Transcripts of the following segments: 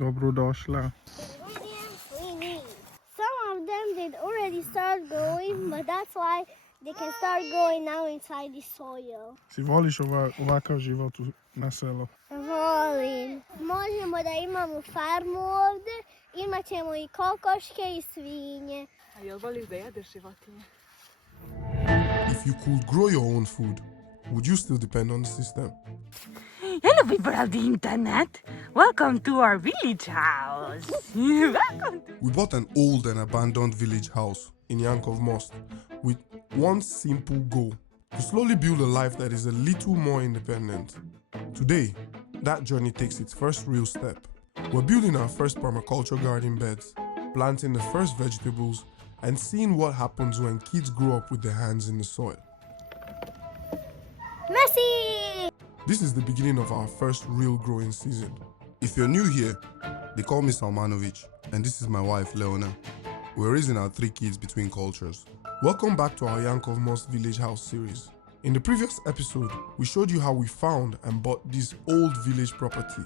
Dobrodošla. Ingredients we need. Some of them did already start growing, but that's why they can start growing now inside the soil. Si voliš ovakav život na selo? Volim. Možemo da imamo farmu ovde, imat ćemo i kokoške i svinje. A jel voliš da jedeš životinje? If you could grow your own food, would you still depend on the system? Hello people of the internet! Welcome to our village house! Welcome to... We bought an old and abandoned village house in Yankov Most with one simple goal: to slowly build a life that is a little more independent. Today, that journey takes its first real step. We're building our first permaculture garden beds, planting the first vegetables, and seeing what happens when kids grow up with their hands in the soil. Messi! This is the beginning of our first real growing season. If you're new here, they call me Salmanovic, and this is my wife, Leona. We're raising our 3 kids between cultures. Welcome back to our Yankov Most Village House series. In the previous episode, we showed you how we found and bought this old village property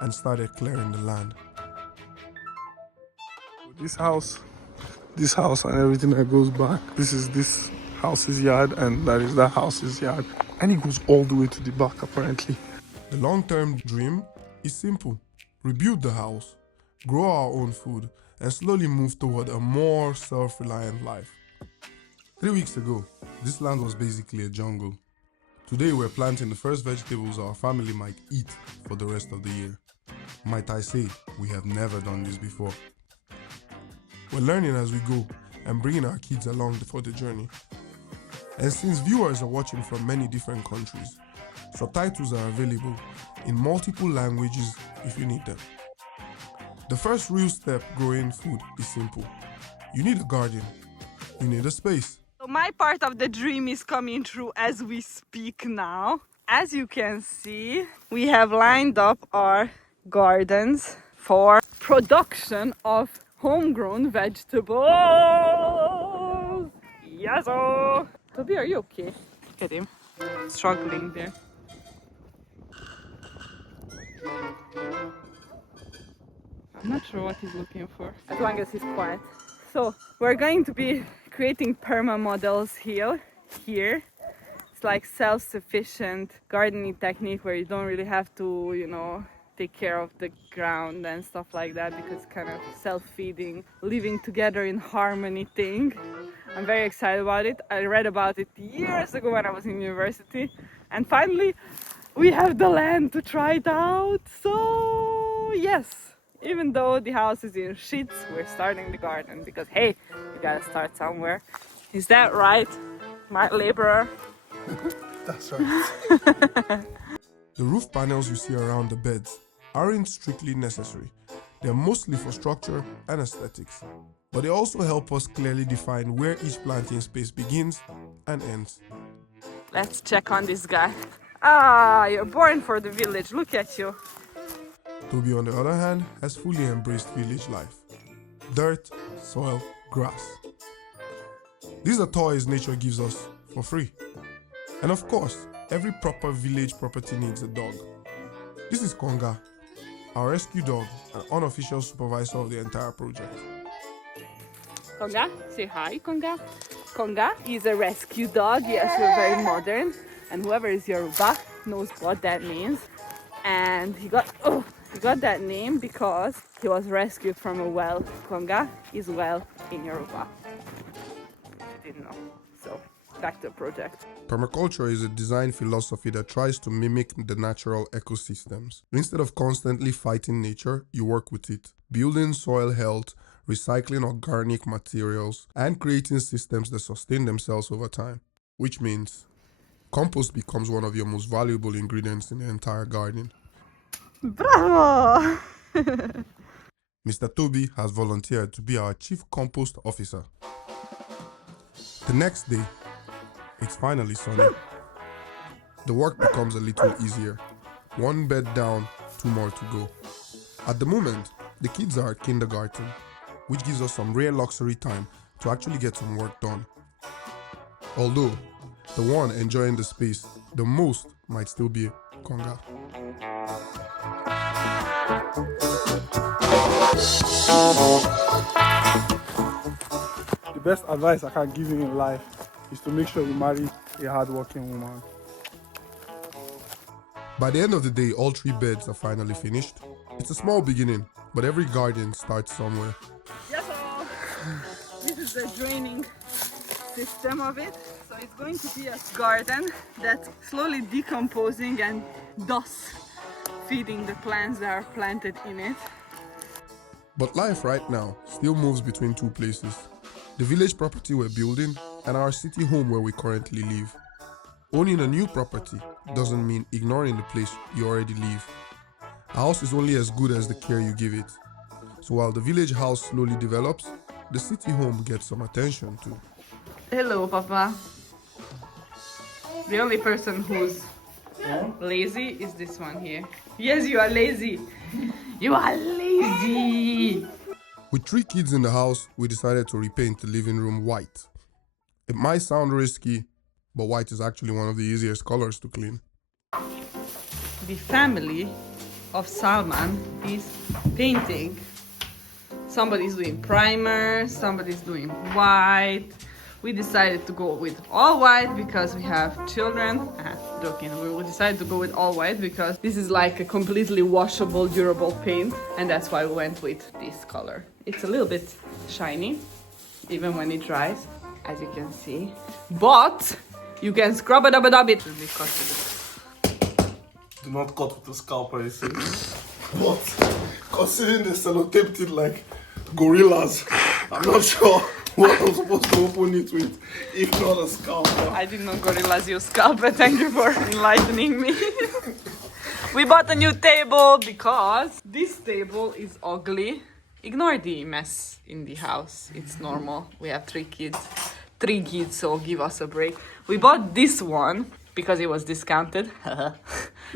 and started clearing the land. This house and everything that goes back. This is this house's yard and that is that house's yard. And it goes all the way to the back apparently. The long-term dream is simple: rebuild the house, grow our own food, and slowly move toward a more self-reliant life. 3 weeks ago, this land was basically a jungle. Today we're planting the first vegetables our family might eat for the rest of the year. Might I say, we have never done this before. We're learning as we go and bringing our kids along for the journey. And since viewers are watching from many different countries, subtitles are available in multiple languages if you need them. The first real step growing food is simple. You need a garden. You need a space. So my part of the dream is coming true as we speak now. As you can see, we have lined up our gardens for production of homegrown vegetables. Yes. Toby, are you okay? Look at him, struggling there. I'm not sure what he's looking for, as long as he's quiet. So we're going to be creating perma models here. It's like self-sufficient gardening technique where you don't really have to, take care of the ground and stuff like that, because it's kind of self-feeding, living together in harmony thing. I'm very excited about it. I read about it years ago when I was in university, and finally we have the land to try it out. So yes, even though the house is in shits, we're starting the garden because hey, you gotta start somewhere. Is that right, my laborer? That's right. The roof panels you see around the beds aren't strictly necessary. They're mostly for structure and aesthetics, but they also help us clearly define where each planting space begins and ends. Let's check on this guy. Ah, you're born for the village, look at you. Toby, on the other hand, has fully embraced village life. Dirt, soil, grass. These are toys nature gives us for free. And of course, every proper village property needs a dog. This is Konga, our rescue dog and unofficial supervisor of the entire project. Konga, say hi, Konga. Konga is a rescue dog. Yes, we're very modern. And whoever is Yoruba knows what that means. And he got that name because he was rescued from a well. Konga is well in Yoruba. Didn't know. So, back to the project. Permaculture is a design philosophy that tries to mimic the natural ecosystems. Instead of constantly fighting nature, you work with it, building soil health, recycling organic materials, and creating systems that sustain themselves over time. Which means compost becomes one of your most valuable ingredients in the entire garden. Bravo! Mr. Toby has volunteered to be our chief compost officer. The next day, it's finally sunny. The work becomes a little easier. 1 bed down, 2 more to go. At the moment, the kids are at kindergarten, which gives us some rare luxury time to actually get some work done. Although, the one enjoying the space the most might still be Konga. The best advice I can give you in life is to make sure you marry a hardworking woman. By the end of the day, all 3 beds are finally finished. It's a small beginning, but every garden starts somewhere. Yes, all. This is the draining system of it. So it's going to be a garden that's slowly decomposing and thus feeding the plants that are planted in it. But life right now still moves between 2 places. The village property we're building and our city home where we currently live. Owning a new property doesn't mean ignoring the place you already live. A house is only as good as the care you give it. So while the village house slowly develops, the city home gets some attention too. Hello, Papa. The only person who's lazy is this one here. Yes, you are lazy. You are lazy. With 3 kids in the house, we decided to repaint the living room white. It might sound risky, but white is actually one of the easiest colors to clean. The family of Salman is painting. Somebody's doing primer, somebody's doing white. We decided to go with all white because we have children. Joking, we decided to go with all white because this is like a completely washable, durable paint, and that's why we went with this color. It's a little bit shiny, even when it dries, as you can see. But you can scrub it up a bit. Do not cut with the scalpel, you see. But considering they sellotaped it like gorillas, I'm not sure what I'm supposed to open it with, if not a scalpel. I didn't know gorillas use scalpel. Thank you for enlightening me. We bought a new table because this table is ugly. Ignore the mess in the house. It's normal. We have 3 kids. 3 kids, so give us a break. We bought this one because it was discounted.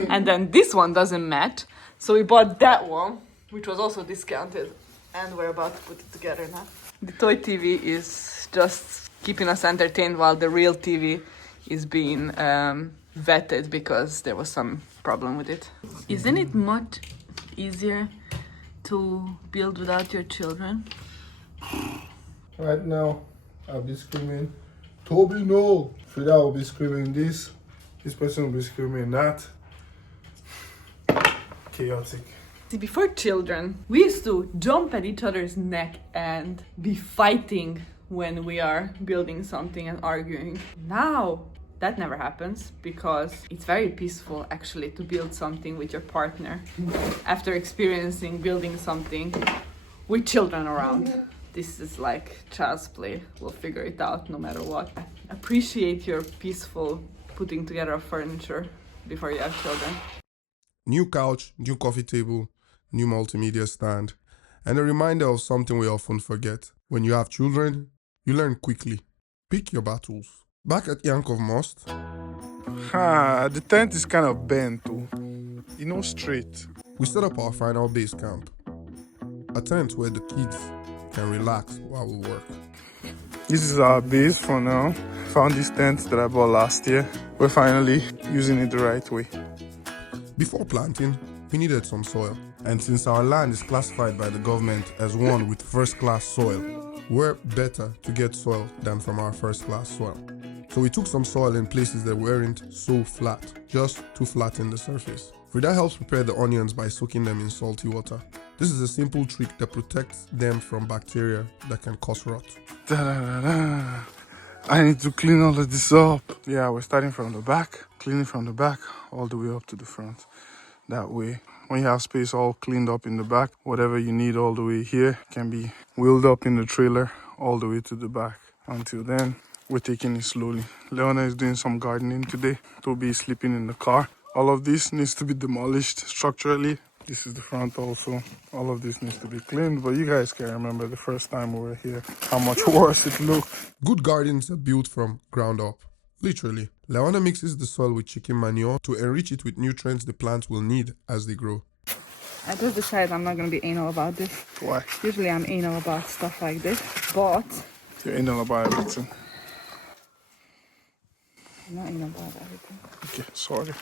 And then this one doesn't match. So we bought that one, which was also discounted. And we're about to put it together now. The toy TV is just keeping us entertained while the real TV is being vetted because there was some problem with it. Isn't it much easier to build without your children? Right now, I'll be screaming, Toby, no! Frida will be screaming this. This person will be screaming that. Chaotic. Before children, we used to jump at each other's neck and be fighting when we are building something and arguing. Now, that never happens because it's very peaceful actually to build something with your partner after experiencing building something with children around. This is like child's play. We'll figure it out no matter what. Appreciate your peaceful putting together of furniture before you have children. New couch, new coffee table, new multimedia stand, and a reminder of something we often forget. When you have children, you learn quickly. Pick your battles. Back at Yankov Most, The tent is kind of bent too. You know, straight. we set up our final base camp. A tent where the kids can relax while we work. This is our base for now. Found this tent that I bought last year. We're finally using it the right way. Before planting, we needed some soil. And since our land is classified by the government as one with first-class soil, we're better to get soil than from our first-class soil. So we took some soil in places that weren't so flat, just to flatten the surface. Frida helps prepare the onions by soaking them in salty water. This is a simple trick that protects them from bacteria that can cause rot. I need to clean all of this up. Yeah, we're starting from the back, cleaning from the back all the way up to the front. That way, when you have space all cleaned up in the back, whatever you need all the way here can be wheeled up in the trailer all the way to the back. Until then, we're taking it slowly. Leona is doing some gardening today. Toby is sleeping in the car. All of this needs to be demolished structurally. This is the front also. All of this needs to be cleaned, but you guys can remember the first time we were here, how much worse it looked. Good gardens are built from ground up. Literally. Leona mixes the soil with chicken manure to enrich it with nutrients the plants will need as they grow. I just decided I'm not going to be anal about this. Why? Usually I'm anal about stuff like this, but You're anal about everything. I'm not anal about everything. Okay, sorry.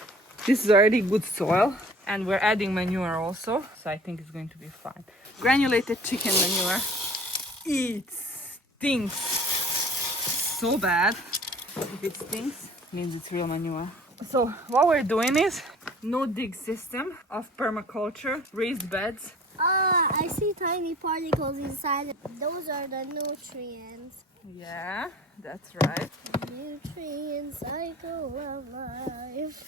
This is already good soil. And we're adding manure also, so I think it's going to be fine. Granulated chicken manure. It stinks so bad. If it stinks, means it's real manure. So what we're doing is no dig system of permaculture, raised beds. Ah, I see tiny particles inside. Those are the nutrients. Yeah, that's right. Nutrient cycle of life.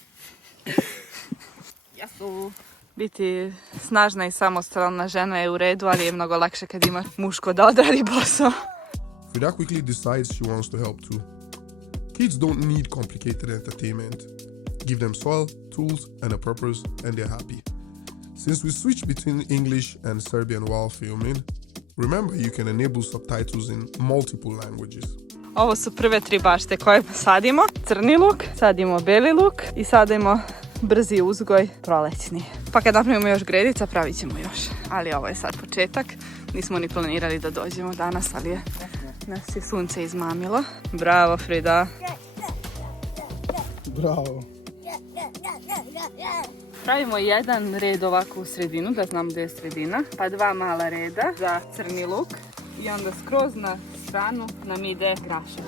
Jasu. Biti snažna I samostalna žena je u redu, ali je mnogo lakše kad ima muško da odradi posao. Frida quickly decides she wants to help too. Kids don't need complicated entertainment. Give them soil, tools, and a purpose, and they're happy. Since we switch between English and Serbian while filming, remember you can enable subtitles in multiple languages. Ovo su prve 3 bašte koje sadimo. Crni luk, sadimo beli luk I sadimo brzi uzgoj prolećni. Pa kad napravimo još gredica, pravit ćemo još. Ali ovo je sad početak. Nismo ni planirali da dođemo danas, ali nas je sunce izmamilo. Bravo, Frida. Bravo. Pravimo jedan red ovako u sredinu, da znam gdje je sredina. Pa 2 mala reda za crni luk. I onda skroz na stranu nam ide grašak.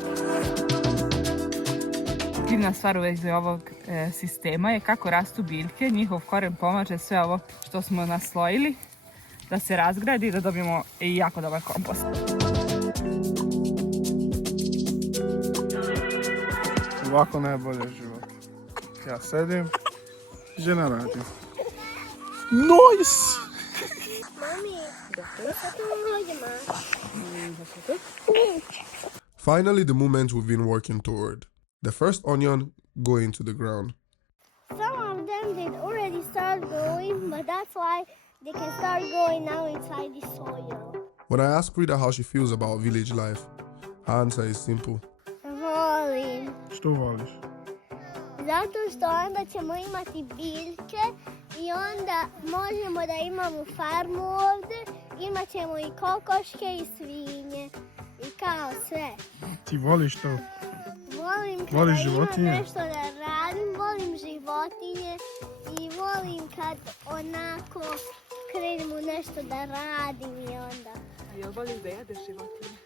Divna stvar u vezi ovog sistema je kako rastu biljke. Njihov koren pomaže sve ovo što smo naslojili da se razgradi I da dobijemo jako dobar kompost. Ovako najbolje život. Ja sedim, žena radi. Nice! Mami, šta tu uradimo? Finally, the moment we've been working toward. The first onion going into the ground. Some of them did already start growing, but that's why they can start growing now inside the soil. When I ask Frida how she feels about village life, her answer is simple. Volim. Što voliš? Zato što onda ćemo imati biljke I onda možemo da imamo farmu ovdje. Imat ćemo I kokoške I svinje. I kao sve. Ti voliš to? Volim kada Voliš imam životinje? nešto da radim, volim životinje I volim kad onako krenem u nešto da radim I onda. A jel voliš da jedeš životinje?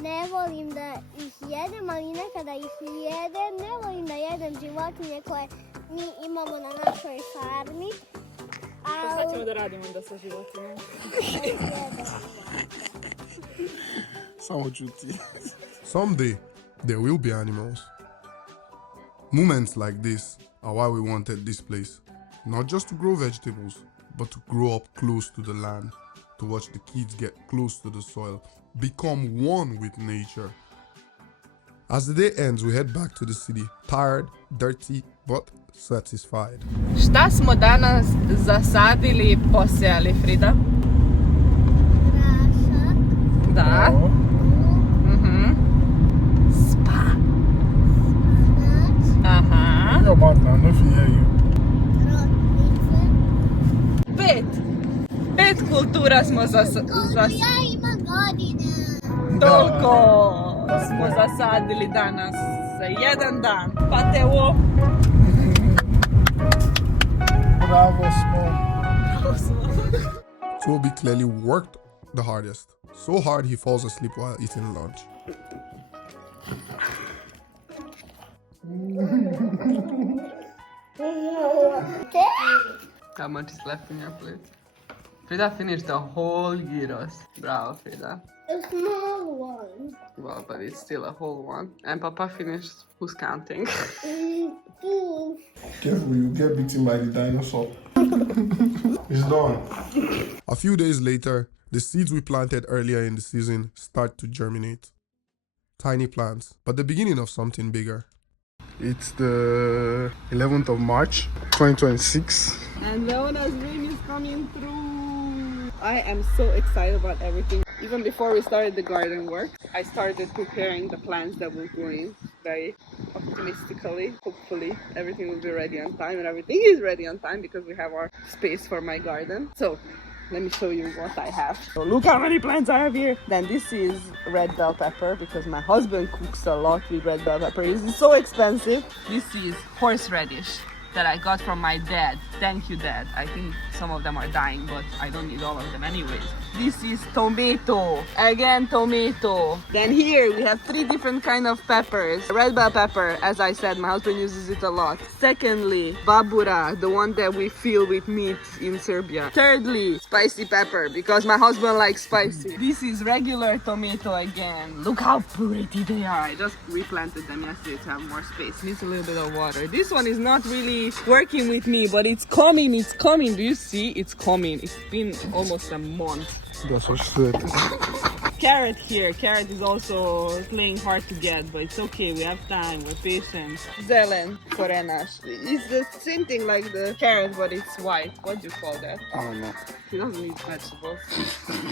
Ne volim da ih jedem, ali nekada ih jedem. Ne volim da jedem životinje koje mi imamo na našoj farmi. Pa sad ćemo da radimo onda sa životinjama. Samo ću ti. Someday, there will be animals. Moments like this are why we wanted this place. Not just to grow vegetables, but to grow up close to the land, to watch the kids get close to the soil, become one with nature. As the day ends, we head back to the city, tired, dirty, but satisfied. Šta smo danas zasadili I posejali, Frida? Grašak, Da. Spa. spanač, Aha. Ja, Marta, nu fijaju. rotnice. 5 kultura smo Ja imam godine. toliko smo zasadili danas za jedan dan. Pa te ovo. Bravo smo. Toby clearly worked the hardest, so hard he falls asleep while eating lunch. How much is left in your plate? Frida finished the whole gyros. Bravo, Frida. A small one. Well, but it's still a whole one. And Papa finished. Who's counting? 2. Careful, you get beaten by the dinosaur. It's done. A few days later, the seeds we planted earlier in the season start to germinate. Tiny plants, but the beginning of something bigger. It's the 11th of March, 2026. And Leona's dream is coming through. I am so excited about everything. Even before we started the garden work, I started preparing the plants that will go in very optimistically. Hopefully everything will be ready on time, and everything is ready on time because we have our space for my garden. So let me show you what I have. So look how many plants I have here. Then this is red bell pepper because my husband cooks a lot with red bell pepper. This is so expensive. This is horseradish. that I got from my dad. Thank you, Dad. I think some of them are dying, but I don't need all of them anyways. This is tomato. Again, tomato. Then here we have 3 different kind of peppers. Red bell pepper, as I said, my husband uses it a lot. Secondly, babura, the one that we fill with meat in Serbia. Thirdly, spicy pepper, because my husband likes spicy. This is regular tomato again. Look how pretty they are. I just replanted them yesterday to have more space. Needs a little bit of water. This one is not really working with me, but it's coming, it's coming. Do you see? It's coming. It's been almost a month. That's what she said. Carrot here. Carrot is also playing hard to get, but it's okay. We have time. We're patient. Zelen, korenash. It's the same thing like the carrot, but it's white. What do you call that? I don't know. He doesn't eat vegetables.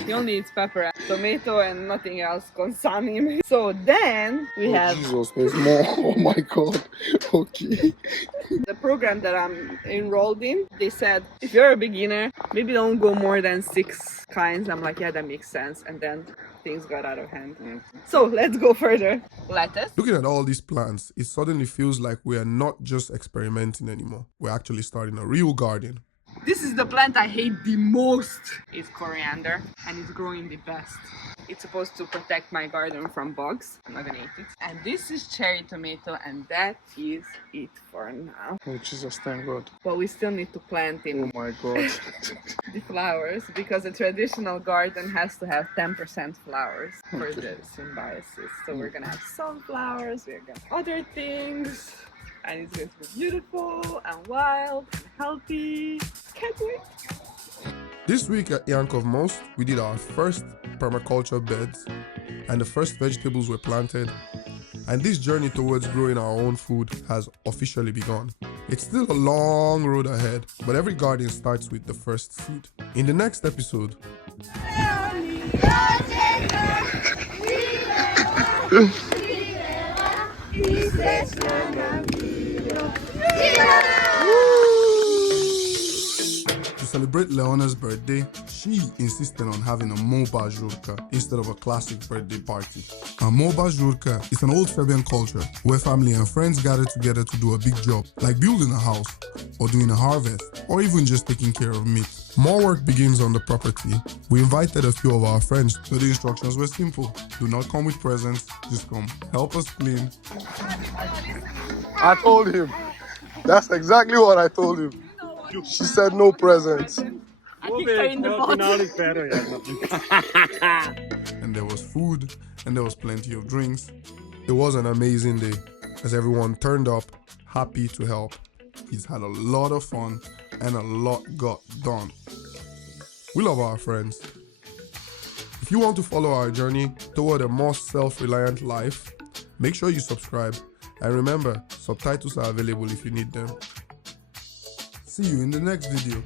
He only eats pepper and tomato and nothing else. Consanim. So then we have Jesus, there's more. Oh my God. Okay. the program that I'm enrolled in. They said, if you're a beginner, maybe don't go more than 6 kinds. I'm like, yeah, that makes sense. And then things got out of hand. So let's go further. Lettuce. Looking at all these plants, it suddenly feels like we are not just experimenting anymore. We're actually starting a real garden. This is the plant I hate the most. It's coriander and it's growing the best. It's supposed to protect my garden from bugs. I'm not gonna eat it. And this is cherry tomato, and that is it for now. Oh Jesus, thank God. But we still need to plant in Oh my God. the flowers, because a traditional garden has to have 10% flowers for the symbiosis. So we're gonna have sunflowers, we're gonna have other things, and it's going to be beautiful and wild and healthy. Can't wait. This week at Yankov Most, we did our first permaculture beds, and the first vegetables were planted. And this journey towards growing our own food has officially begun. It's still a long road ahead, but every garden starts with the first seed. In the next episode, to celebrate Leona's birthday, she insisted on having a moba jurka instead of a classic birthday party. A moba jurka is an old Serbian culture where family and friends gather together to do a big job, like building a house, or doing a harvest, or even just taking care of meat. More work begins on the property. We invited a few of our friends, so the instructions were simple. Do not come with presents, just come help us clean. I told him. That's exactly what I told him. She said no presents. I kicked her in the butt. And there was food, and there was plenty of drinks. It was an amazing day, as everyone turned up, happy to help. He's had a lot of fun, and a lot got done. We love our friends. If you want to follow our journey toward a more self-reliant life, make sure you subscribe. And remember, subtitles are available if you need them. See you in the next video.